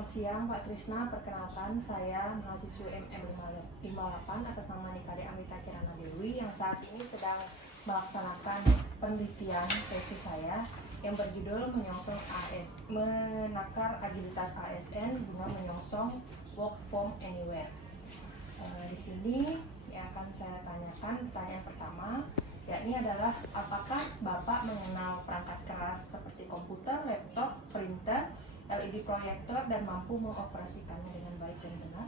Selamat siang Pak Trisna, perkenalkan saya mahasiswi MM58 atas nama Nikade Amrita Kirana Dewi yang saat ini sedang melaksanakan penelitian tesis saya yang berjudul menakar agilitas ASN guna menyongsong work from anywhere. Di sini yang akan saya tanyakan, pertanyaan pertama yakni adalah apakah Bapak mengenal perangkat keras seperti komputer, laptop, printer, LED proyektor dan mampu mengoperasikannya dengan baik dan benar?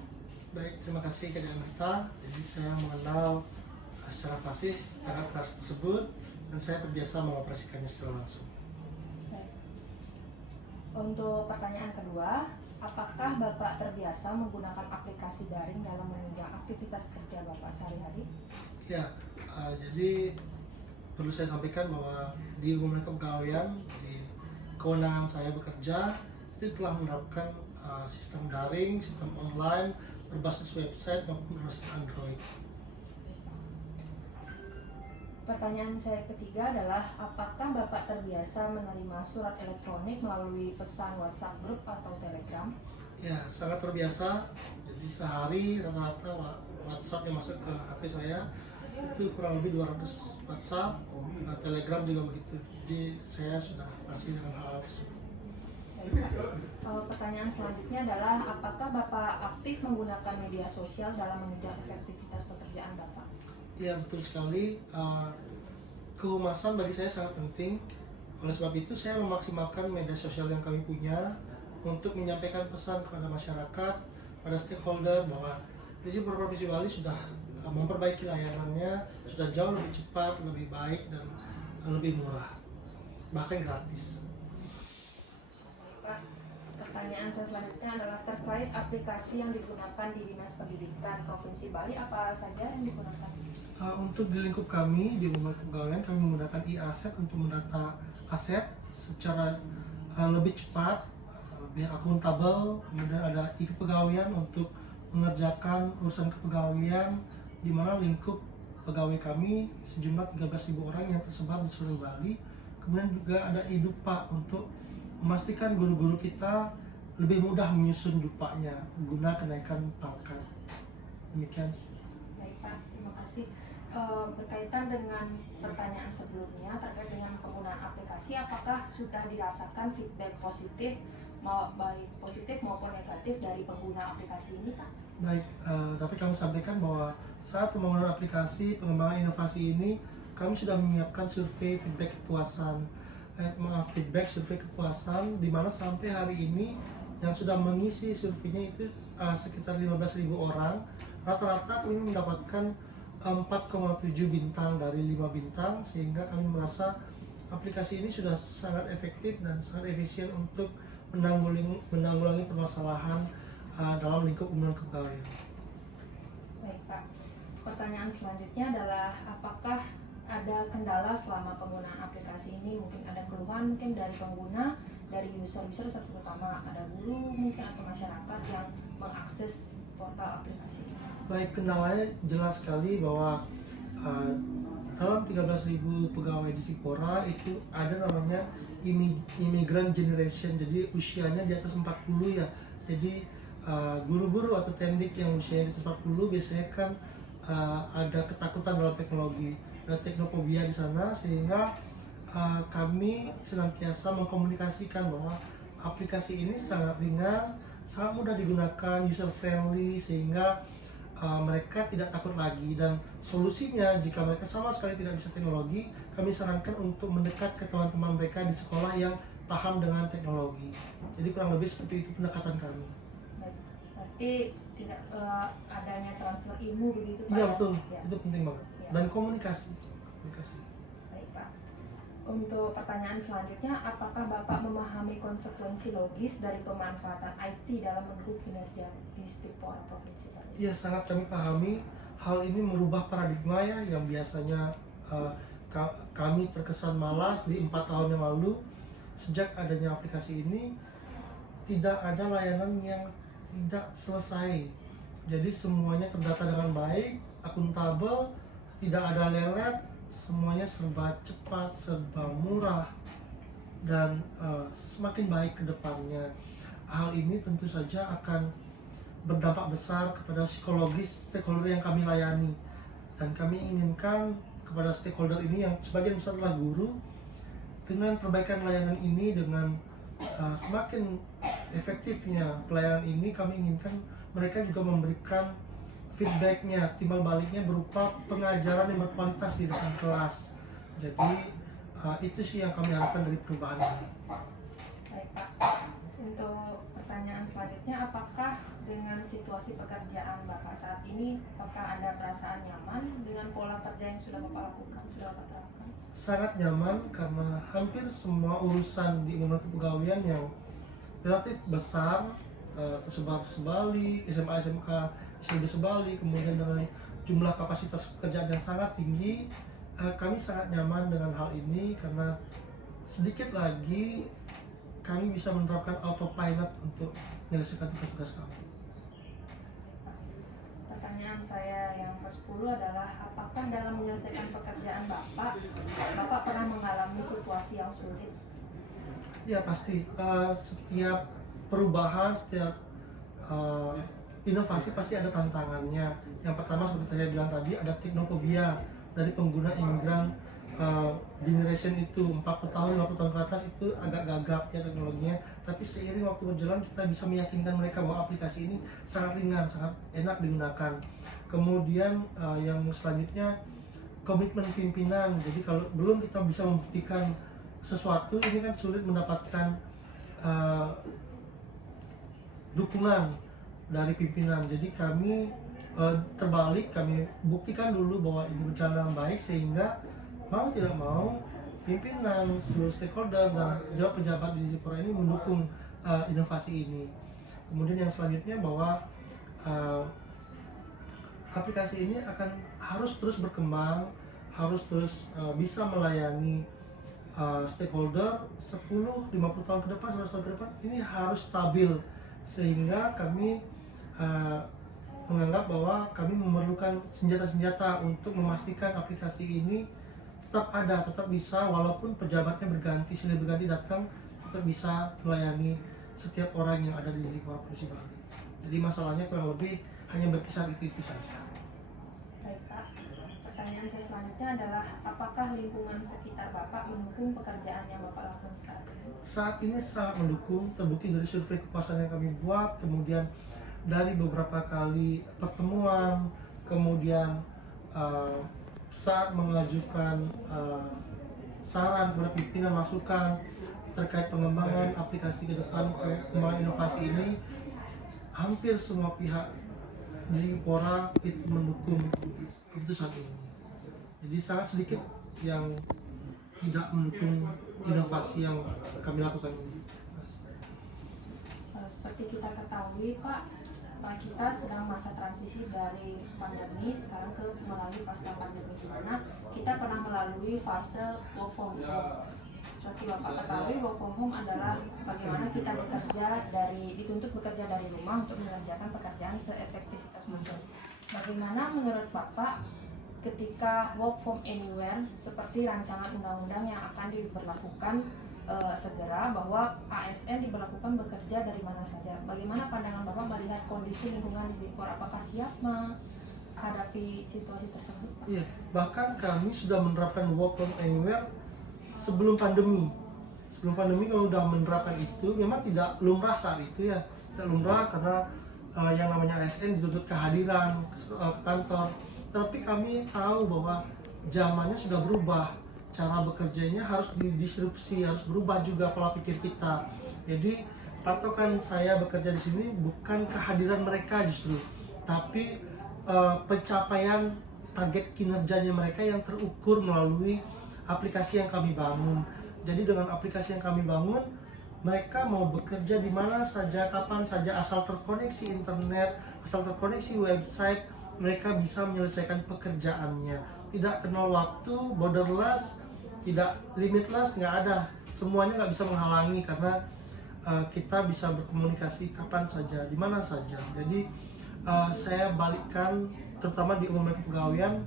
Baik, terima kasih kepada Amrita. Jadi saya mengenal secara fasih perangkat keras tersebut dan saya terbiasa mengoperasikannya secara langsung. Baik. Untuk pertanyaan kedua, apakah Bapak terbiasa menggunakan aplikasi daring dalam menunjang aktivitas kerja Bapak sehari-hari? Ya, jadi perlu saya sampaikan bahwa di Umum Kepegawaian, di kewenangan saya bekerja, itu telah menerapkan sistem daring, sistem online, berbasis website maupun berbasis Android. Pertanyaan saya ketiga adalah apakah Bapak terbiasa menerima surat elektronik melalui pesan WhatsApp grup atau Telegram? Ya, sangat terbiasa. Jadi sehari rata-rata WhatsApp yang masuk ke HP saya itu kurang lebih 200 WhatsApp, Telegram juga begitu. Jadi saya sudah fasih dengan hal tersebut. Pertanyaan selanjutnya adalah apakah Bapak aktif menggunakan media sosial dalam menunjang efektivitas pekerjaan Bapak? Ya, betul sekali. Kehumasan bagi saya sangat penting. Oleh sebab itu saya memaksimalkan media sosial yang kami punya untuk menyampaikan pesan kepada masyarakat, pada stakeholder bahwa Divisi Provinsi Bali sudah memperbaiki layanannya, sudah jauh lebih cepat, lebih baik dan lebih murah, bahkan gratis. Pak, pertanyaan saya selanjutnya adalah terkait aplikasi yang digunakan di Dinas Pendidikan Provinsi Bali, apa saja yang digunakan? Untuk di lingkup kami di Umum Kepegawaian, kami menggunakan e-aset untuk mendata aset secara lebih cepat, lebih akuntabel. Kemudian ada e-kepegawaian untuk mengerjakan urusan kepegawaian di mana lingkup pegawai kami sejumlah 13.000 orang yang tersebar di seluruh Bali. Kemudian juga ada e-dupa untuk memastikan guru-guru kita lebih mudah menyusun dupanya guna kenaikan pangkat. Demikian. Baik Pak, terima kasih. Berkaitan dengan pertanyaan sebelumnya terkait dengan penggunaan aplikasi, apakah sudah dirasakan feedback positif, baik positif maupun negatif dari pengguna aplikasi ini Pak? Baik, dapat kami sampaikan bahwa saat pembangunan aplikasi, pengembangan inovasi ini, kami sudah menyiapkan survei feedback kepuasan, feedback survei kepuasan, di mana sampai hari ini yang sudah mengisi surveinya itu sekitar 15.000 orang. Rata-rata kami mendapatkan 4,7 bintang dari 5 bintang, sehingga kami merasa aplikasi ini sudah sangat efektif dan sangat efisien untuk menanggulangi permasalahan dalam lingkup umum kepegawaian. Baik Pak, pertanyaan selanjutnya adalah apakah ada kendala selama penggunaan aplikasi ini? Mungkin ada keluhan mungkin dari pengguna, dari user terutama ada guru mungkin atau masyarakat yang mengakses portal aplikasi ini? Baik, kendalanya jelas sekali bahwa dalam 13.000 pegawai di Sipora itu ada namanya immigrant generation, jadi usianya di atas 40 ya. Jadi guru-guru atau tendik yang usianya di atas 40 biasanya kan ada ketakutan dalam teknologi, ada teknophobia di sana, sehingga kami senantiasa mengkomunikasikan bahwa aplikasi ini sangat ringan, sangat mudah digunakan, user friendly, sehingga mereka tidak takut lagi. Dan solusinya jika mereka sama sekali tidak bisa teknologi, kami sarankan untuk mendekat ke teman-teman mereka di sekolah yang paham dengan teknologi. Jadi kurang lebih seperti itu pendekatan kami. Berarti tidak adanya transfer ilmu begitu Pak? Iya betul, ya. itu penting banget. Ya. Dan komunikasi. Baik Pak. Untuk pertanyaan selanjutnya, apakah Bapak memahami konsekuensi logis dari pemanfaatan IT dalam mendukung kinerja di Sipora Provinsi Bali? Iya, sangat kami pahami. Hal ini merubah paradigma ya, yang biasanya kami terkesan malas di 4 tahun yang lalu. Sejak adanya aplikasi ini, tidak ada layanan yang tidak selesai. Jadi semuanya terdata dengan baik, akuntabel, tidak ada lelet, semuanya serba cepat, serba murah, dan semakin baik ke depannya. hal ini tentu saja akan berdampak besar kepada psikologis stakeholder yang kami layani, dan kami inginkan kepada stakeholder ini yang sebagian besar adalah guru, dengan perbaikan layanan ini, dengan semakin efektifnya pelayanan ini, kami inginkan mereka juga memberikan feedbacknya, timbal baliknya berupa pengajaran yang berkualitas di depan kelas. Jadi itu sih yang kami harapkan dari perubahan ini. Baik Pak, untuk pertanyaan selanjutnya, apakah dengan situasi pekerjaan Bapak saat ini, apakah ada perasaan nyaman dengan pola kerja yang sudah Bapak lakukan, sudah Bapak terapkan? Sangat nyaman karena hampir semua urusan di Umum Kepegawaian yang relatif besar tersebar sebali, SMA, SMK, SMP sebali, kemudian dengan jumlah kapasitas pekerjaan yang sangat tinggi, kami sangat nyaman dengan hal ini karena sedikit lagi kami bisa menerapkan autopilot untuk menyelesaikan tugas-tugas kami. Pertanyaan saya yang ke-10 adalah, apakah dalam menyelesaikan pekerjaan Bapak pernah mengalami situasi yang sulit? Ya pasti, setiap perubahan, setiap inovasi pasti ada tantangannya. Yang pertama seperti saya bilang tadi, ada teknofobia dari pengguna imigran generation itu 40 tahun, 50 tahun ke atas itu agak gagap ya teknologinya, tapi seiring waktu berjalan kita bisa meyakinkan mereka bahwa aplikasi ini sangat ringan, sangat enak digunakan. Kemudian yang selanjutnya komitmen pimpinan. Jadi kalau belum kita bisa membuktikan sesuatu, ini kan sulit mendapatkan dukungan dari pimpinan. Jadi kami terbalik, kami buktikan dulu bahwa ini berjalan baik, sehingga mau tidak mau pimpinan, seluruh stakeholder dan pejabat di Disipora ini mendukung inovasi ini. Kemudian yang selanjutnya bahwa aplikasi ini harus terus berkembang, harus terus bisa melayani stakeholder 10-50 tahun ke depan, 100 tahun ke depan, ini harus stabil, sehingga kami menganggap bahwa kami memerlukan senjata-senjata untuk memastikan aplikasi ini tetap ada, tetap bisa, walaupun pejabatnya berganti, silih berganti datang, tetap bisa melayani setiap orang yang ada di Disipora Provinsi Bali. Jadi masalahnya kurang lebih hanya berkisar itu saja. Baik Pak, pertanyaan saya selanjutnya adalah, apakah lingkungan sekitar Bapak mendukung pekerjaan yang Bapak lakukan saat ini? Saat ini sangat mendukung, terbukti dari survei kepuasan yang kami buat, kemudian dari beberapa kali pertemuan, kemudian saat mengajukan saran kepada pimpinan, masukan terkait pengembangan aplikasi ke depan, pengembangan inovasi ini, hampir semua pihak di Disipora itu mendukung keputusan ini. Jadi sangat sedikit yang tidak mendukung inovasi yang kami lakukan ini. Seperti kita ketahui Pak, kita sedang masa transisi dari pandemi sekarang ke melalui pasca pandemi, di mana kita pernah melalui fase work from home. Seperti Bapak ketahui, work from home adalah bagaimana kita dituntut bekerja dari rumah untuk mengerjakan pekerjaan seefektivitas mungkin. Bagaimana menurut Bapak ketika work from anywhere, seperti rancangan undang-undang yang akan diberlakukan segera, bahwa ASN diberlakukan bekerja dari mana saja? Bagaimana pandangan Bapak melihat kondisi lingkungan di Disipora? Apakah siap menghadapi situasi tersebut? Iya, bahkan kami sudah menerapkan work from anywhere sebelum pandemi. Sebelum pandemi kalau sudah menerapkan itu, memang tidak lumrah saat itu ya, tidak lumrah karena yang namanya ASN dituntut kehadiran ke kantor. Tapi kami tahu bahwa zamannya sudah berubah, cara bekerjanya harus didisrupsi, harus berubah juga pola pikir kita. Jadi patokan saya bekerja di sini bukan kehadiran mereka justru, tapi pencapaian target kinerjanya mereka yang terukur melalui aplikasi yang kami bangun. Jadi dengan aplikasi yang kami bangun, mereka mau bekerja di mana saja, kapan saja, asal terkoneksi internet, asal terkoneksi website, mereka bisa menyelesaikan pekerjaannya. Tidak kenal waktu, borderless, tidak limitless, nggak ada. Semuanya nggak bisa menghalangi karena kita bisa berkomunikasi kapan saja, di mana saja. Jadi saya balikkan, terutama di umum kepegawaian,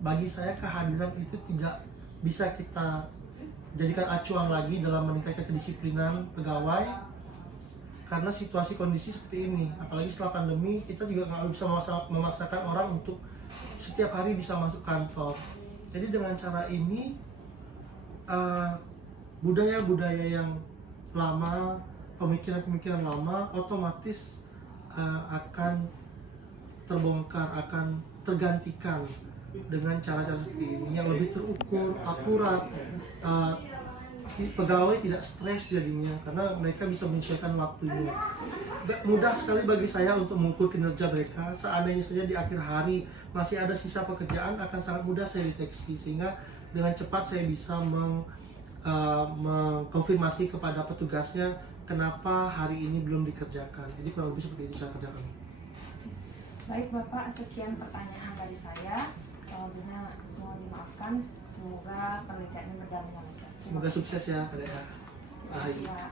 bagi saya kehadiran itu tidak bisa kita jadikan acuan lagi dalam meningkatkan kedisiplinan pegawai, karena situasi kondisi seperti ini. Apalagi setelah pandemi, kita juga nggak bisa memaksakan orang untuk setiap hari bisa masuk kantor. Jadi dengan cara ini budaya-budaya yang lama, pemikiran-pemikiran lama otomatis akan terbongkar, akan tergantikan dengan cara-cara seperti ini yang lebih terukur, akurat. Pegawai tidak stres jadinya karena mereka bisa menyesuaikan waktunya. Mudah sekali bagi saya untuk mengukur kinerja mereka. Seandainya saja di akhir hari masih ada sisa pekerjaan, akan sangat mudah saya deteksi, sehingga dengan cepat saya bisa mengkonfirmasi kepada petugasnya kenapa hari ini belum dikerjakan. Jadi kurang lebih seperti itu saya kerjakan. Baik Bapak, sekian pertanyaan dari saya. Bina mohon dimaafkan. Semoga penelitian ini berjalan dengan lancar. Semoga sukses ya, Kak Dea. Terima kasih, Pak.